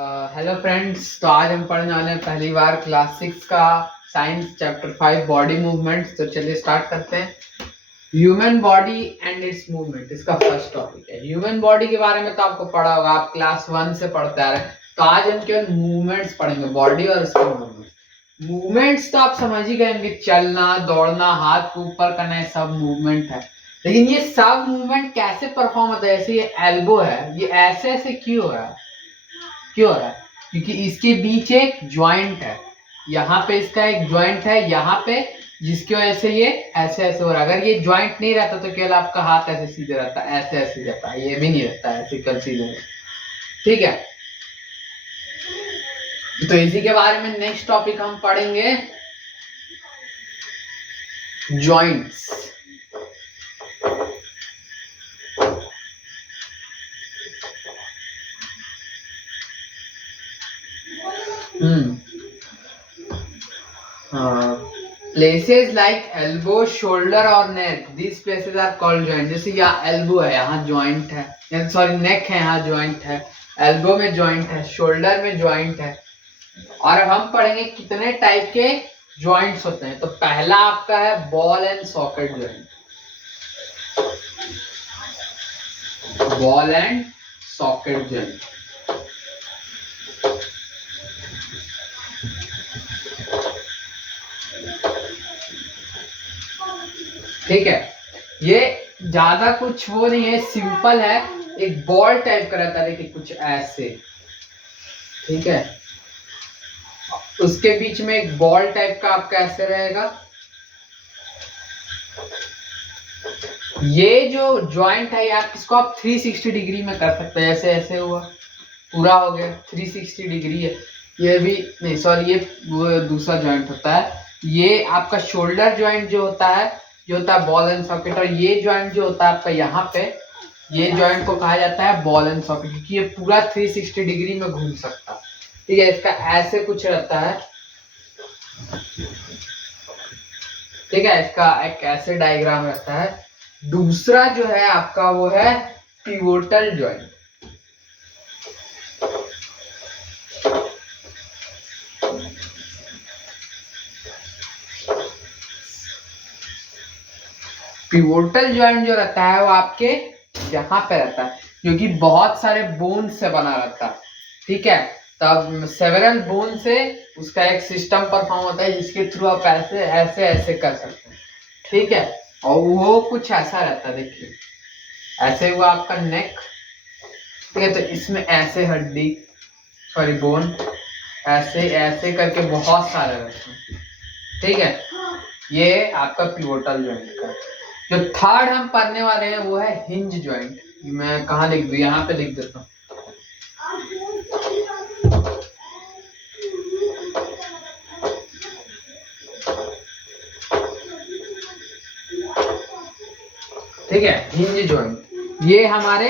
Hello friends, तो आज हम पढ़ने वाले हैं पहली बार क्लास 6 का साइंस चैप्टर 5 बॉडी मूवमेंट्स। तो चलिए स्टार्ट करते हैं। Human body and it's movement इसका फर्स्ट टॉपिक है। ह्यूमन बॉडी के बारे में तो आपको पढ़ा होगा, आप क्लास 1 से पढ़ते आ रहे हैं। तो आज हम केवल मूवमेंट्स पढ़ेंगे, बॉडी और उसके मूवमेंट। मूवमेंट्स तो आप समझ ही गए, चलना, दौड़ना, हाथ को ऊपर करना, ये सब मूवमेंट है। लेकिन ये सब मूवमेंट कैसे परफॉर्म होता है? जैसे ये एल्बो है, ये ऐसे ऐसे क्यों हो रहा है? क्यों हो रहा है? क्योंकि इसके बीच एक ज्वाइंट है, यहाँ पे इसका एक ज्वाइंट है यहाँ पे, जिसकी वजह से ये ऐसे ऐसे हो रहा है। अगर ये ज्वाइंट नहीं रहता तो केवल आपका हाथ ऐसे सीधे रहता, ऐसे ऐसे रहता, ये भी नहीं रहता ऐसे कल सीधे। ठीक है, तो इसी के बारे में नेक्स्ट टॉपिक हम पढ़ेंगे, joints. Places like elbow, shoulder और neck, this places are called joint. जैसे यहाँ एल्बो है, यहाँ जॉइंट है, सॉरी नेक है, यहाँ जॉइंट है, एल्बो में जॉइंट है, शोल्डर में जॉइंट है। और अब हम पढ़ेंगे कितने टाइप के जॉइंट्स होते हैं। तो पहला आपका है ball and socket joint. Ball and socket joint, ठीक है। ये ज्यादा कुछ वो नहीं है, सिंपल है, एक बॉल टाइप का रहता है, देखिए कुछ ऐसे, ठीक है। उसके बीच में एक बॉल टाइप का आपका ऐसे रहेगा। ये जो ज्वाइंट है आप इसको आप 360 डिग्री में कर सकते हैं। ऐसे ऐसे हुआ, पूरा हो गया, 360 डिग्री है। ये भी नहीं, सॉरी, ये वो दूसरा ज्वाइंट होता है। ये आपका शोल्डर ज्वाइंट जो होता है, जो होता है बॉल एंड सॉकेट। और ये ज्वाइंट जो होता है आपका यहाँ पे, ये ज्वाइंट को कहा जाता है बॉल एंड सॉकेट, क्योंकि ये पूरा 360 डिग्री में घूम सकता है। ठीक है, इसका ऐसे कुछ रहता है, ठीक है, इसका एक ऐसे डायग्राम रहता है। दूसरा जो है आपका वो है पिवोटल ज्वाइंट। पिवोटल ज्वाइंट जो रहता है वो आपके यहाँ पे रहता है, क्योंकि बहुत सारे बोन से बना रहता है। ठीक है, तब सेवरल बोन से उसका एक सिस्टम परफॉर्म होता है, जिसके थ्रू आप ऐसे ऐसे ऐसे कर सकते हैं। ठीक है, और वो कुछ ऐसा रहता है, देखिए ऐसे हुआ आपका नेक। ठीक है, तो इसमें ऐसे हड्डी, सॉरी बोन, ऐसे ऐसे करके बहुत सारे रहते हैं। ठीक है, ये आपका पिवोटल ज्वाइंट का। जो थर्ड हम पढ़ने वाले हैं वो है हिंज ज्वाइंट। मैं कहाँ लिख दूं, यहाँ पे लिख देता हूँ। ठीक है, हिंज ज्वाइंट ये हमारे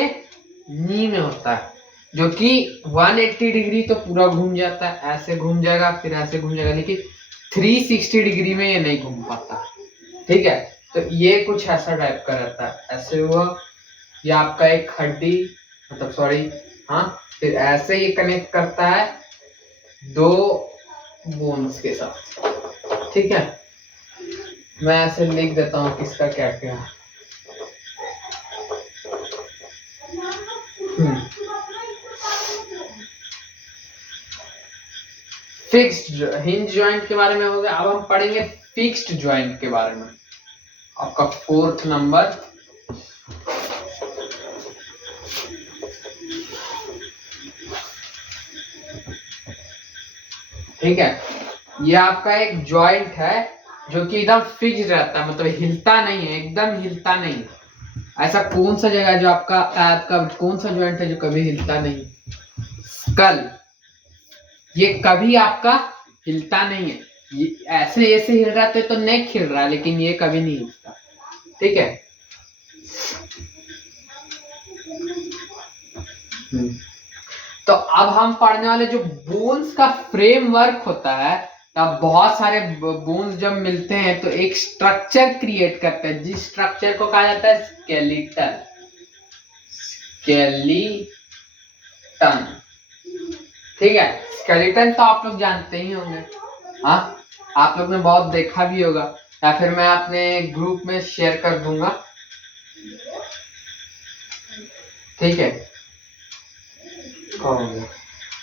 नी में होता है, जो कि 180 डिग्री तो पूरा घूम जाता है, ऐसे घूम जाएगा, फिर ऐसे घूम जाएगा, लेकिन 360 डिग्री में ये नहीं घूम पाता। ठीक है, तो ये कुछ ऐसा टाइप का रहता है, ऐसे हुआ, ये आपका एक हड्डी, मतलब सॉरी, हाँ, फिर ऐसे ये कनेक्ट करता है दो बोन्स के साथ। ठीक है, मैं ऐसे लिख देता हूँ किसका क्या क्या है। फिक्स्ड हिंज ज्वाइंट के बारे में हो गया। अब हम पढ़ेंगे फिक्स्ड ज्वाइंट के बारे में, आपका 4th नंबर। ठीक है, ये आपका एक ज्वाइंट है जो कि एकदम फिक्स्ड रहता है, मतलब हिलता नहीं है, एकदम हिलता नहीं। ऐसा कौन सा जगह जो आपका कौन सा ज्वाइंट है जो कभी हिलता नहीं? स्कल, ये कभी आपका हिलता नहीं है। ये ऐसे ऐसे हिल रहा तो नेक हिल रहा है, लेकिन ये कभी नहीं हिलता। ठीक है, तो अब हम पढ़ने वाले जो बोन्स का फ्रेमवर्क होता है, तब बहुत सारे बोन्स जब मिलते हैं तो एक स्ट्रक्चर क्रिएट करते हैं, जिस स्ट्रक्चर को कहा जाता है स्केलेटन। स्केलेटन, ठीक है, स्केलेटन तो आप लोग जानते ही होंगे, हाँ आप लोग ने बहुत देखा भी होगा, या फिर मैं अपने ग्रुप में शेयर कर दूंगा। ठीक है,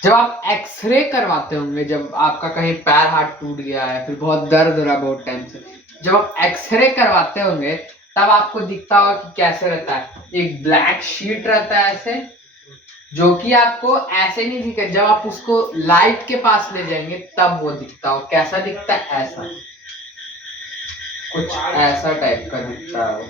जब आप एक्सरे करवाते होंगे, जब आपका कहीं पैर हाथ टूट गया है, फिर बहुत दर्द हो रहा है बहुत टाइम से, जब आप एक्सरे करवाते होंगे तब आपको दिखता होगा कि कैसे रहता है, एक ब्लैक शीट रहता है ऐसे, जो कि आपको ऐसे नहीं दिखेगा, जब आप उसको लाइट के पास ले जाएंगे तब वो दिखता हो। कैसा दिखता है? ऐसा, कुछ ऐसा टाइप का दिखता है वो।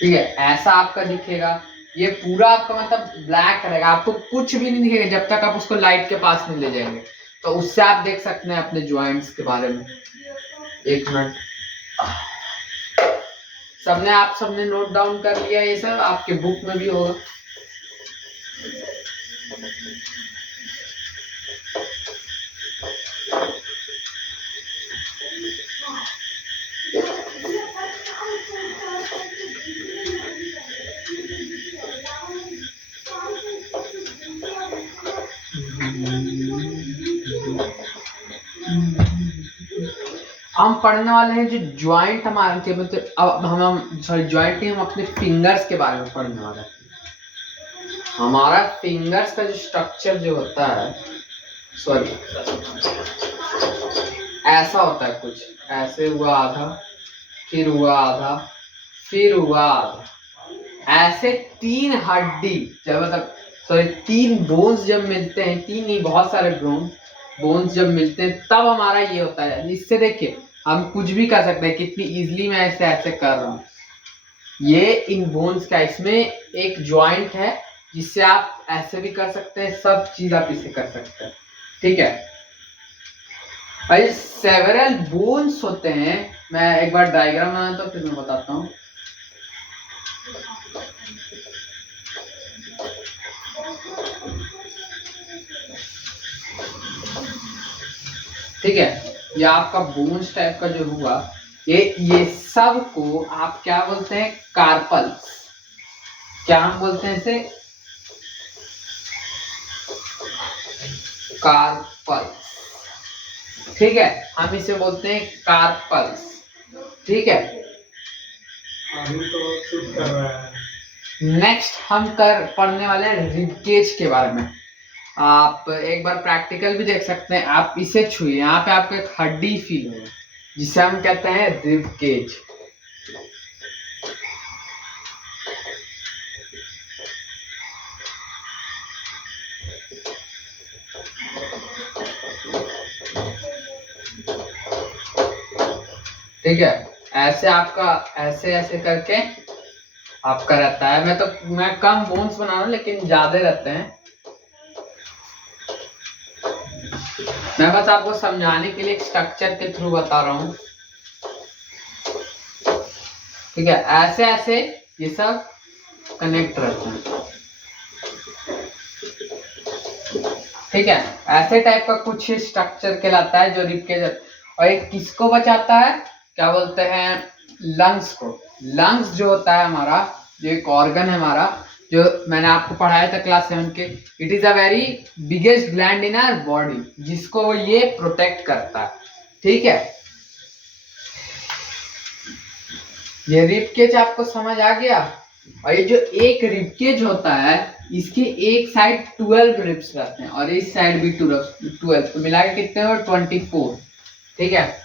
ठीक है, ऐसा आपका दिखेगा, ये पूरा आपका मतलब ब्लैक रहेगा, आपको कुछ भी नहीं दिखेगा जब तक आप उसको लाइट के पास नहीं ले जाएंगे। तो उससे आप देख सकते हैं अपने ज्वाइंट्स के बारे में। एक मिनट, सबने नोट डाउन कर लिया? ये सब आपके बुक में भी होगा। हम पढ़ने वाले हैं जो ज्वाइंट हमारे के मतलब, अब हम सॉरी ज्वाइंट नहीं, हम अपने फिंगर्स के बारे में पढ़ने वाले हैं। हमारा फिंगर्स का जो स्ट्रक्चर जो होता है, सॉरी ऐसा होता है, कुछ ऐसे हुआ आधा, फिर हुआ आधा, फिर हुआ आधा, ऐसे तीन हड्डी जब मतलब सॉरी तीन बोन्स जब मिलते हैं, तीन नहीं बहुत सारे बोन्स जब मिलते हैं तब हमारा ये होता है। इससे देखिए हम कुछ भी कर सकते हैं, कितनी इजीली मैं ऐसे ऐसे कर रहा हूँ। ये इन बोन्स का, इसमें एक ज्वाइंट है जिससे आप ऐसे भी कर सकते हैं, सब चीज आप इसे कर सकते हैं। ठीक है, भाई सेवरल बोन्स होते हैं। मैं एक बार डायग्राम बनाता हूँ फिर मैं बताता हूँ। ठीक है, ये आपका बोन्स टाइप का जो हुआ, ये सब को आप क्या बोलते हैं? कार्पल्स। क्या हम बोलते हैं इसे? कार्पल्स। ठीक है, हम इसे बोलते हैं कार्पल्स। ठीक है, अभी तो शूट कर रहा है। नेक्स्ट हम पढ़ने वाले हैं रिबकेज के बारे में। आप एक बार प्रैक्टिकल भी देख सकते हैं, आप इसे छुइए, यहाँ पे आपको एक हड्डी फील होगा जिसे हम कहते हैं रिबकेज। ठीक है, ऐसे आपका ऐसे ऐसे करके आपका रहता है। मैं कम बोन्स बना रहा हूँ लेकिन ज्यादा रहते हैं। मैं बस आपको समझाने के लिए एक स्ट्रक्चर के थ्रू बता रहा हूँ। ठीक है, ऐसे ऐसे ये सब कनेक्ट रहते हैं। ठीक है, ऐसे टाइप का कुछ स्ट्रक्चर कहलाता है जो रिबकेज। और एक किसको बचाता है? क्या बोलते हैं? लंग्स को। लंग्स जो होता है हमारा, जो एक ऑर्गन है हमारा, जो मैंने आपको पढ़ाया था क्लास 7 के, it is a very biggest gland in our body, जिसको ये प्रोटेक्ट करता है। ठीक है, ये रिबकेज आपको समझ आ गया? और ये जो एक रिबकेज होता है, इसके एक साइड 12 रिब्स रहते हैं और इस साइड भी 12, तो मिला के कितने हो? 24। ठीक है,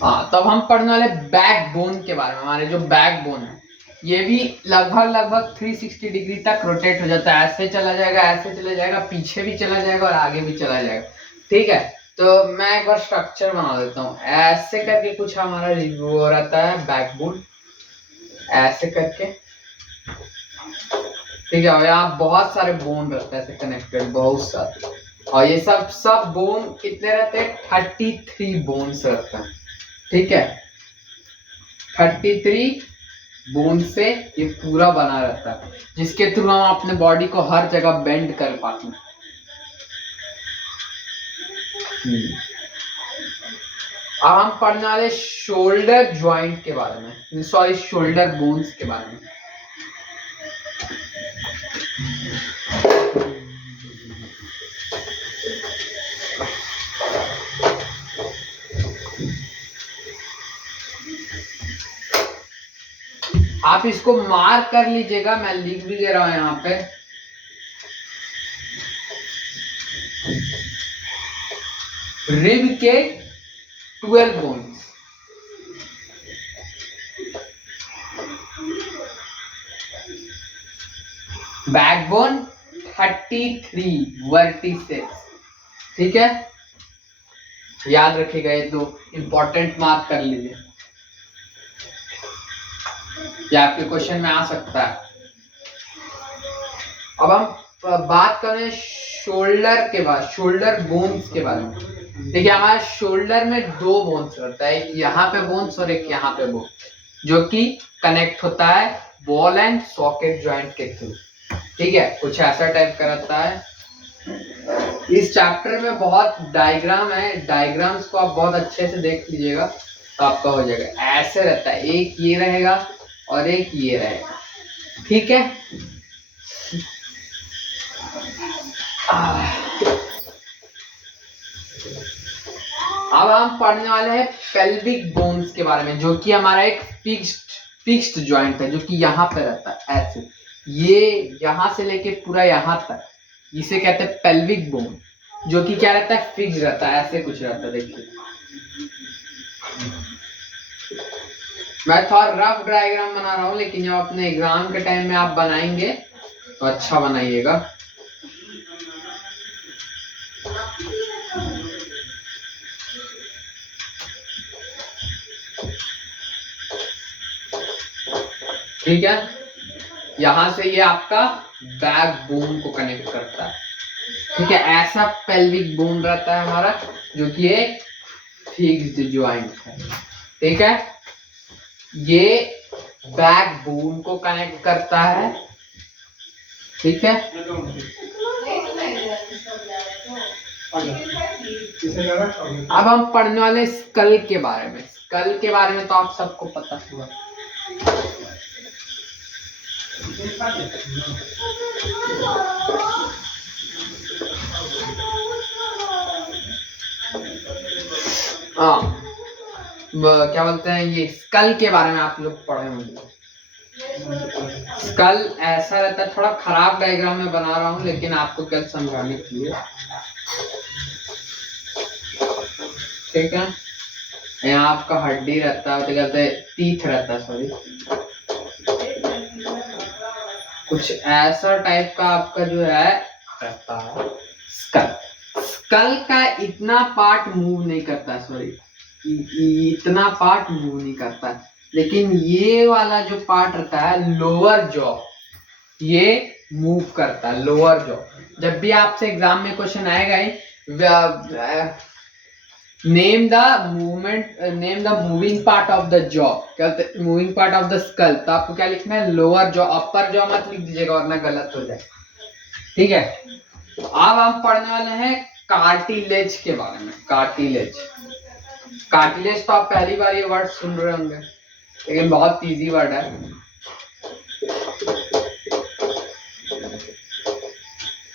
हाँ, तब हम पढ़ने वाले बैक बोन के बारे में। हमारे जो बैक बोन है ये भी लगभग 360 डिग्री तक रोटेट हो जाता है। ऐसे चला जाएगा, ऐसे चला जाएगा, पीछे भी चला जाएगा और आगे भी चला जाएगा। ठीक है, तो मैं एक बार स्ट्रक्चर बना देता हूँ। ऐसे करके कुछ हमारा वो रहता है बैक बोन, ऐसे करके। ठीक है, और यहाँ बहुत सारे बोन रहते हैं ऐसे कनेक्टेड, बहुत सारे। और ये सब बोन कितने रहते हैं? 33 बोन्स रहते हैं। ठीक है, 33 बोन से ये पूरा बना रहता है, जिसके थ्रू हम अपने बॉडी को हर जगह बेंड कर पाते हैं। अब हम पढ़ने वाले शोल्डर ज्वाइंट के बारे में, सॉरी शोल्डर बोन्स के बारे में। आप इसको मार्क कर लीजिएगा, मैं लिख भी दे रहा हूं यहाँ पे। रिब के 12 बोन्स, बैकबोन 33 वर्टिसेस। ठीक है, याद रखिएगा, ये दो इंपॉर्टेंट मार्क कर लीजिए, ये आपके क्वेश्चन में आ सकता है। अब हम बात करें शोल्डर के बाद, शोल्डर बोन्स के बारे में। देखिए हमारे शोल्डर में दो बोन्स रहता है, एक यहाँ पे बोन्स और एक यहाँ पे बोन, जो कि कनेक्ट होता है बॉल एंड सॉकेट जॉइंट के थ्रू। ठीक है, कुछ ऐसा टाइप का रहता है। इस चैप्टर में बहुत डायग्राम है, डायग्राम्स को आप बहुत अच्छे से देख लीजिएगा तो आपका हो जाएगा। ऐसे रहता है, एक ये रहेगा और एक ये रहेगा। ठीक है, अब हम पढ़ने वाले हैं पेल्विक बोन्स के बारे में, जो कि हमारा एक फिक्स्ड जॉइंट है, जो कि यहाँ पे रहता है ऐसे, ये यहाँ से लेके पूरा यहाँ तक, इसे कहते हैं पेल्विक बोन, जो कि क्या रहता है, फिक्स रहता है, ऐसे कुछ रहता है। देखिए मैं थोड़ा रफ डायग्राम बना रहा हूँ, लेकिन जब अपने एग्जाम के टाइम में आप बनाएंगे तो अच्छा बनाइएगा। ठीक है, यहां से ये आपका बैक बोन को कनेक्ट करता है। ठीक है, ऐसा पेल्विक बोन रहता है हमारा, जो कि एक फिक्स्ड ज्वाइंट है। ठीक है, ये बैक बोन को कनेक्ट करता है। ठीक है, अब हम पढ़ने वाले स्कल के बारे में। स्कल के बारे में तो आप सबको पता होगा। हाँ, क्या बोलते हैं, ये स्कल के बारे में आप लोग पढ़े होंगे। स्कल ऐसा रहता है, थोड़ा खराब डायग्राम में बना रहा हूँ, लेकिन आपको क्या समझाने के लिए। ठीक है, यहाँ आपका हड्डी रहता है, तो कहते हैं टीथ रहता है, सॉरी, कुछ ऐसा टाइप का आपका जो है रहता है स्कल। स्कल का इतना पार्ट मूव नहीं करता, सॉरी, इतना पार्ट मूव नहीं करता, लेकिन ये वाला जो पार्ट रहता है लोअर जॉ, ये मूव करता है लोअर जॉ। जब भी आपसे एग्जाम में क्वेश्चन आएगा ही, name the moving part of the jaw, moving part of the skull, तो आपको क्या लिखना है, लोअर जॉ। अपर जॉ मत लिख दीजिएगा वरना गलत हो जाए। ठीक है, अब हम पढ़ने वाले हैं कार्टिलेज के बारे में। कार्टिलेज, कार्टिलेज तो आप पहली बार ये वर्ड सुन रहे होंगे, लेकिन बहुत इजी वर्ड है।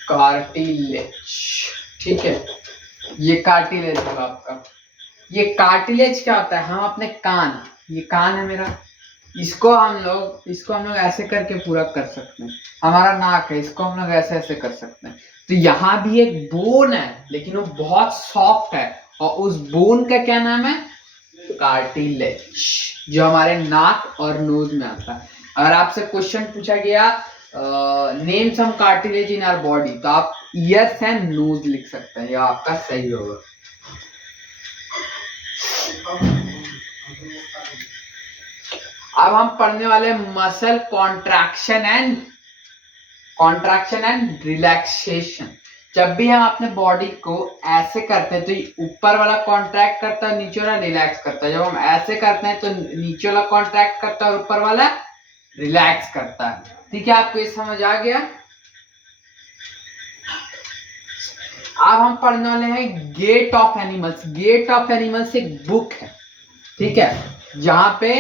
कार्टिलेज, ठीक है, ये कार्टिलेज है आपका। ये कार्टिलेज क्या होता है, हम अपने कान, ये कान है मेरा, इसको हम लोग ऐसे करके पूरा कर सकते हैं। हमारा नाक है, इसको हम लोग ऐसे ऐसे कर सकते हैं। तो यहाँ भी एक बोन है, लेकिन वो बहुत सॉफ्ट है, और उस बोन का क्या नाम है, कार्टिलेज, जो हमारे नाक और नोज में आता है। अगर आपसे क्वेश्चन पूछा गया name some cartilage in our body, तो आप ईयर्स एंड नोज लिख सकते हैं, यह आपका सही होगा। अब हम पढ़ने वाले मसल कॉन्ट्रैक्शन एंड रिलैक्सेशन। जब भी हम अपने बॉडी को ऐसे करते हैं तो ऊपर वाला कॉन्ट्रैक्ट करता है, नीचे वाला रिलैक्स करता है। जब हम ऐसे करते हैं तो नीचे वाला कॉन्ट्रैक्ट करता है और ऊपर वाला रिलैक्स करता है। ठीक है, आपको ये समझ आ गया। अब हम पढ़ने वाले हैं gait of animals. Gait of animals एक बुक है, ठीक है, जहां पे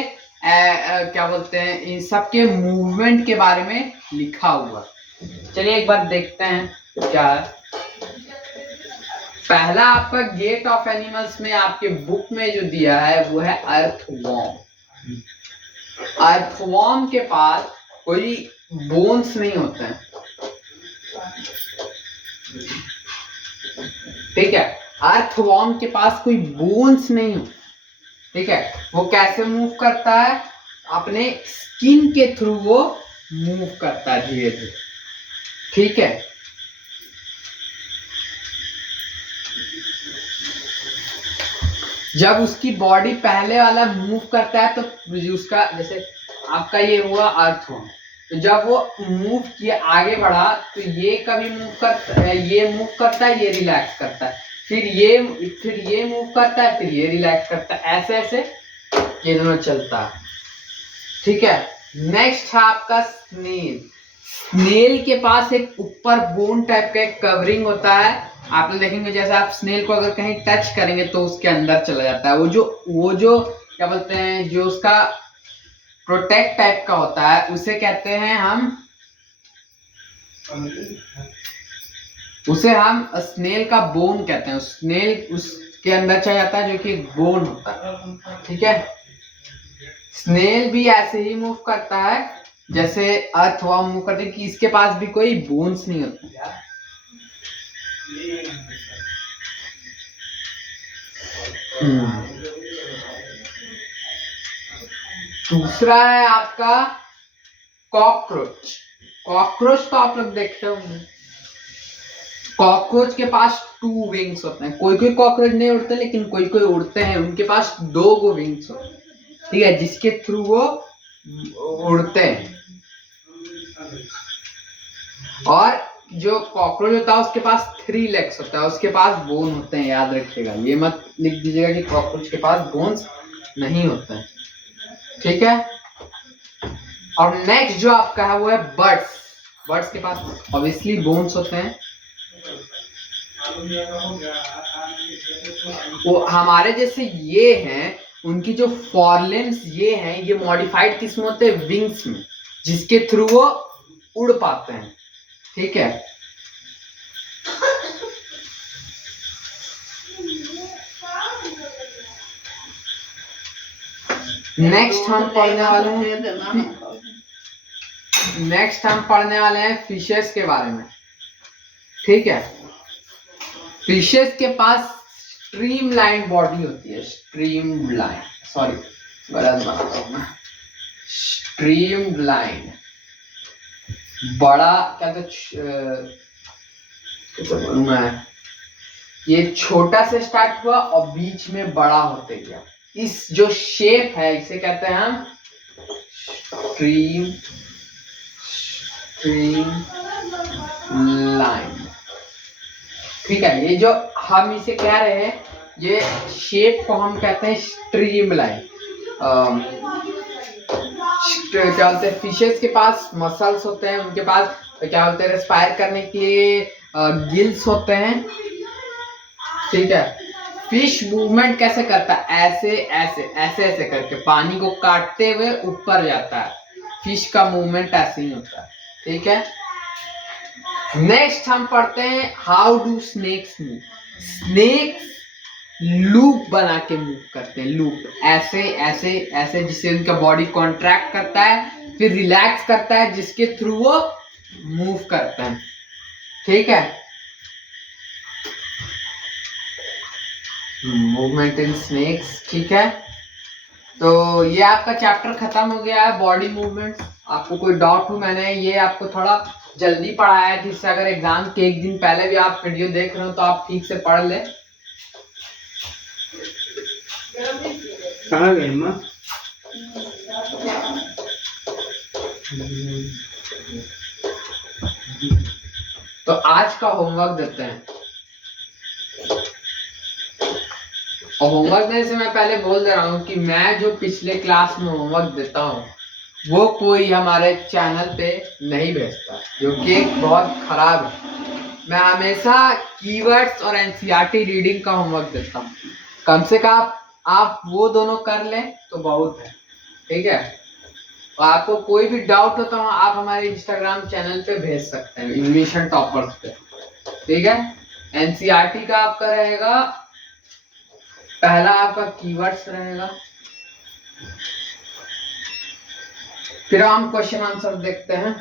क्या बोलते हैं, इन सबके मूवमेंट के बारे में लिखा हुआ। चलिए एक बार देखते हैं क्या है। पहला आपका गेट ऑफ एनिमल्स में आपके बुक में जो दिया है वो है अर्थवॉर्म। अर्थवॉर्म के पास कोई बोन्स नहीं होते हैं, ठीक है। अर्थवॉर्म के पास कोई बोन्स नहीं होते, ठीक है। वो कैसे मूव करता है, अपने स्किन के थ्रू वो मूव करता है धीरे धीरे, ठीक है। जब उसकी बॉडी पहले वाला मूव करता है तो उसका, जैसे आपका ये हुआ अर्थवॉर्म, तो जब वो मूव किया आगे बढ़ा तो ये कभी मूव करता है, ये मूव करता है, ये रिलैक्स करता है, फिर ये मूव करता है, फिर ये रिलैक्स करता है, ऐसे ऐसे ये दोनों चलता है, ठीक है। नेक्स्ट है आपका स्नेल। स्नेल के पास एक ऊपर बोन टाइप का एक कवरिंग होता है। आप लोग देखेंगे जैसे आप स्नेल को अगर कहीं टच करेंगे तो उसके अंदर चला जाता है। वो जो क्या बोलते हैं, जो उसका प्रोटेक्ट टाइप का होता है उसे कहते हैं हम स्नेल का बोन कहते हैं। स्नेल उसके अंदर चला जाता है जो कि एक बोन होता है, ठीक है। स्नेल भी ऐसे ही मूव करता है जैसे अर्थवॉर्म मूव करते हैं, कि इसके पास भी कोई बोन्स नहीं होते। दूसरा है आपका कॉकरोच। कॉकरोच तो आप लोग देखते होंगे। कॉकरोच के पास 2 विंग्स होते हैं। कोई कोई कॉकरोच नहीं उड़ते, लेकिन कोई कोई उड़ते हैं। उनके पास 2 विंग्स होते हैं, ठीक है, जिसके थ्रू वो उड़ते हैं। और जो कॉकरोच होता है उसके पास 3 लेग्स होता है, उसके पास बोन होते हैं, याद रखिएगा। ये मत लिख दीजिएगा कि कॉकरोच के पास बोन्स नहीं होते हैं, ठीक है। और नेक्स्ट जो आपका है वो है बर्ड्स। बर्ड्स के पास ऑब्वियसली बोन्स होते हैं। वो हमारे जैसे ये हैं, उनकी जो फॉरलिम्स ये हैं, ये मॉडिफाइड किस्म होते हैं विंग्स में, जिसके थ्रू वो उड़ पाते हैं, ठीक है। नेक्स्ट हम पढ़ने वाले हैं फिशेस के बारे में, ठीक है। फिशेस के पास स्ट्रीमलाइन बॉडी होती है। स्ट्रीमलाइन बड़ा क्या तो बोलूं मैं, ये छोटा से स्टार्ट हुआ और बीच में बड़ा होते गया। इस जो शेप है इसे कहते हैं हम स्ट्रीम लाइन, ठीक है। ये जो हम इसे कह रहे हैं, ये शेप को हम कहते हैं स्ट्रीम लाइन। क्या बोलते हैं, फिशेस के पास मसल्स होते हैं, उनके पास क्या बोलते हैं, रेस्पायर करने के लिए गिल्स होते हैं, ठीक है। फिश मूवमेंट कैसे करता है, ऐसे ऐसे ऐसे ऐसे करके पानी को काटते हुए ऊपर जाता है। फिश का मूवमेंट ऐसे ही होता है, ठीक है। नेक्स्ट हम पढ़ते हैं how do snakes move. Snakes loop बना के मूव करते हैं। लूप ऐसे ऐसे ऐसे, जिससे उनका बॉडी कॉन्ट्रैक्ट करता है, फिर रिलैक्स करता है, जिसके थ्रू वो मूव करते हैं, ठीक है। मूवमेंट इन स्नेक्स, ठीक है। तो ये आपका चैप्टर खत्म हो गया है, बॉडी मूवमेंट। आपको कोई डाउट हो, मैंने ये आपको थोड़ा जल्दी पढ़ाया है, जिससे अगर एग्जाम के एक दिन पहले भी आप वीडियो देख रहे हो तो आप ठीक से पढ़ ले। कहाँ गए माँ? तो आज का होमवर्क देते हैं। और होमवर्क देने से मैं पहले बोल दे रहा हूँ कि मैं जो पिछले क्लास में होमवर्क देता हूँ वो कोई हमारे चैनल पे नहीं भेजता, जो कि बहुत खराब है। मैं हमेशा कीवर्ड्स और एनसीईआरटी रीडिंग का होमवर्क देता हूँ। कम से कम आप वो दोनों कर लें तो बहुत है, ठीक है। और आपको कोई भी डाउट हो तो आप हमारे इंस्टाग्राम चैनल पे भेज सकते हैं, इंग्लिश एंड टॉपर्स पे, ठीक है। एनसीईआरटी का आपका रहेगा, पहला आपका कीवर्ड्स रहेगा, फिर हम क्वेश्चन आंसर देखते हैं।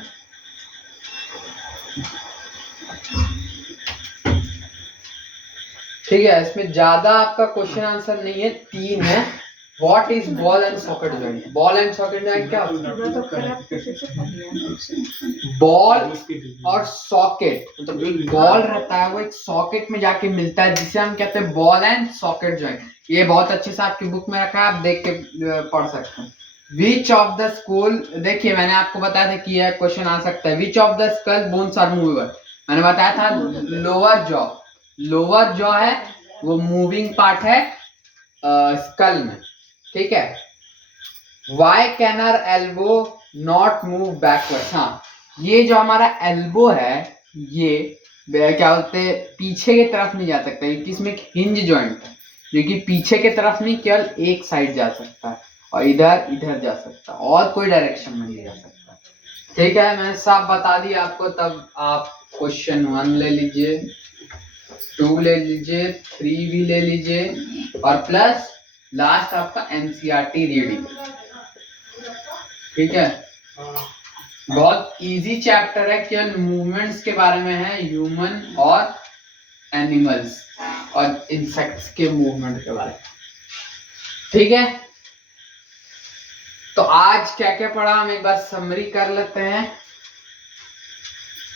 ठीक है, इसमें ज्यादा आपका क्वेश्चन आंसर नहीं है, 3 है। What is ball and socket joint? Ball and socket joint क्या होता है? बॉल और सॉकेट, मतलब एक बॉल रहता है, वो एक सॉकेट में जाके मिलता है, जिसे हम कहते हैं बॉल एंड सॉकेट जॉइंट। ये बहुत अच्छे से आपकी बुक में रखा है, आप देख के पढ़ सकते हैं। विच ऑफ द स्कूल, देखिए मैंने आपको बताया था कि यह क्वेश्चन आ सकता है। Which of the skull bones are movable? मैंने बताया था लोअर जॉ, लोअर जॉ है वो मूविंग पार्ट है स्कल में, ठीक है। Why can our elbow not move backward? हाँ, ये जो हमारा एल्बो है ये क्या बोलते हैं, पीछे की तरफ नहीं जा सकता, क्योंकि इसमें एक हिंज जॉइंट है, जो कि पीछे की तरफ नहीं, केवल एक साइड जा सकता है, और इधर इधर जा सकता है, और कोई डायरेक्शन में नहीं जा सकता, ठीक है। मैंने सब बता दिया आपको। तब आप क्वेश्चन 1 ले लीजिए, 2 ले लीजिए, 3 भी ले लीजिए, और प्लस लास्ट आपका एनसीईआरटी रीडिंग, ठीक है। बहुत इजी चैप्टर है, केवल मूवमेंट्स के बारे में है, ह्यूमन और एनिमल्स और इंसेक्ट्स के मूवमेंट के बारे में, ठीक है। तो आज क्या क्या पढ़ा हम एक बार समरी कर लेते हैं।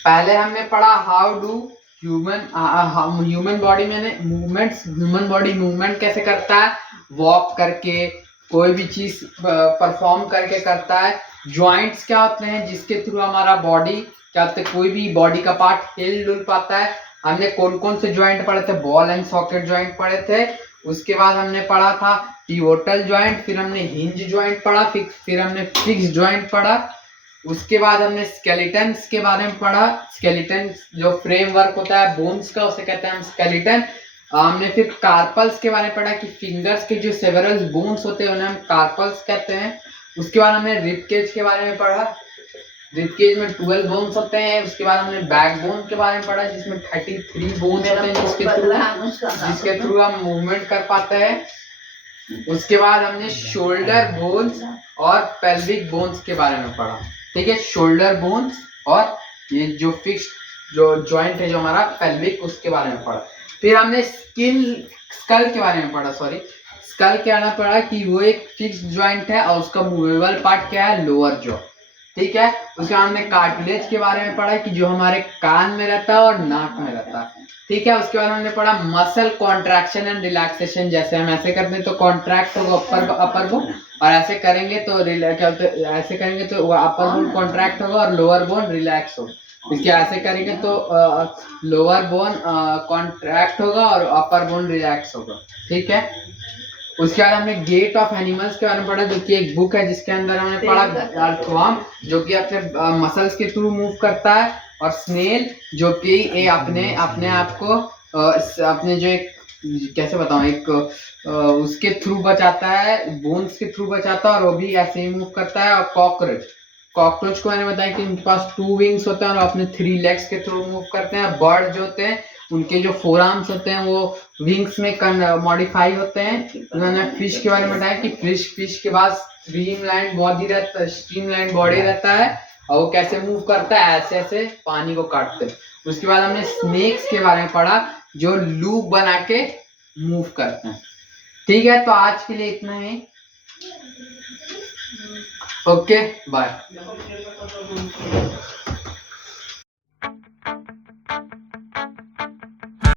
पहले हमने पढ़ा हाउ डू ह्यूमन बॉडी में मूवमेंट्स, ह्यूमन बॉडी मूवमेंट कैसे करता है, वॉक करके, कोई भी चीज परफॉर्म करके करता है। जॉइंट्स क्या होते हैं जिसके थ्रू हमारा बॉडी क्या होते हैं, कोई भी बॉडी का पार्ट हिल डुल पाता है। हमने कौन कौन से जॉइंट पढ़े थे? बॉल एंड सॉकेट जॉइंट पढ़े थे। उसके बाद हमने पढ़ा था पिवोटल जॉइंट, फिर हमने हिंज जॉइंट पढ़ा, फिर हमने फिक्स जॉइंट पढ़ा। उसके बाद हमने स्केलेटन्स के बारे में पढ़ा। स्केलेटन जो फ्रेमवर्क होता है बोन्स का, उसे कहते हैं हम स्केलेटन। हमने फिर कार्पल्स के बारे में पढ़ा कि फिंगर्स के जो सेवरल बोन्स होते हैं उन्हें हम कार्पल्स कहते हैं। उसके बाद हमने रिबकेज के बारे में पढ़ा। रिबकेज में 12 बोन्स होते हैं। उसके बाद हमने बैकबोन के बारे में पढ़ा जिसमें 33 बोन्स होते हैं जिसके थ्रू हम मूवमेंट कर पाते हैं। उसके बाद हमने शोल्डर बोन्स और पेल्विक बोन्स के बारे में पढ़ा, ठीक है। शोल्डर बोन्स और ये जो फिक्स जो जॉइंट है जो हमारा पेल्विक, उसके बारे में पढ़ा। फिर हमने स्कल के बारे में पढ़ा, सॉरी स्कल क्या ना पढ़ा कि वो एक फिक्स जॉइंट है और उसका मूवेबल पार्ट क्या है, लोअर जॉ, ठीक है। उसके बाद हमने कार्टिलेज के बारे में पढ़ा कि जो हमारे कान में रहता है और नाक में रहता है, ठीक है। उसके बाद हमने पढ़ा मसल कॉन्ट्रैक्शन एंड रिलैक्सेशन। जैसे हम ऐसे करते हैं तो कॉन्ट्रैक्ट होगा अपर बोन, और ऐसे करेंगे तो ऐसे करेंगे तो अपर बोन कॉन्ट्रैक्ट होगा और लोअर बोन रिलैक्स होगा। इसके ऐसे करेंगे तो लोअर बोन कॉन्ट्रैक्ट होगा और अपर बोन रिलैक्स होगा, ठीक है। उसके बाद हमने गेट ऑफ एनिमल्स के बारे में पढ़ा, जो कि एक बुक है जिसके अंदर हमने पढ़ा अर्थवर्म जो कि अपने मसल्स के थ्रू मूव करता है, और स्नेल जो कि अपने आप को अपने जो एक कैसे बताऊं एक उसके थ्रू बचाता है, बोन्स के थ्रू बचाता है, और वो भी ऐसे ही मूव करता है। और कॉकरोच को मैंने बताया कि उनके पास 2 विंग्स होते हैं और अपने 3 लेग्स के थ्रू मूव करते हैं। बर्ड जो होते हैं उनके जो 4 आर्म्स होते हैं वो विंग्स में मॉडिफाई होते हैं। उन्होंने फिश के बारे में बताया कि फिश के पास स्ट्रीमलाइन बॉडी रहता है, और वो कैसे मूव करता है, ऐसे ऐसे पानी को काटते हैं। उसके बाद हमने स्नेक्स के बारे में पढ़ा जो लूप बना के मूव करते हैं, ठीक है। तो आज के लिए इतना ही, ओके बाय।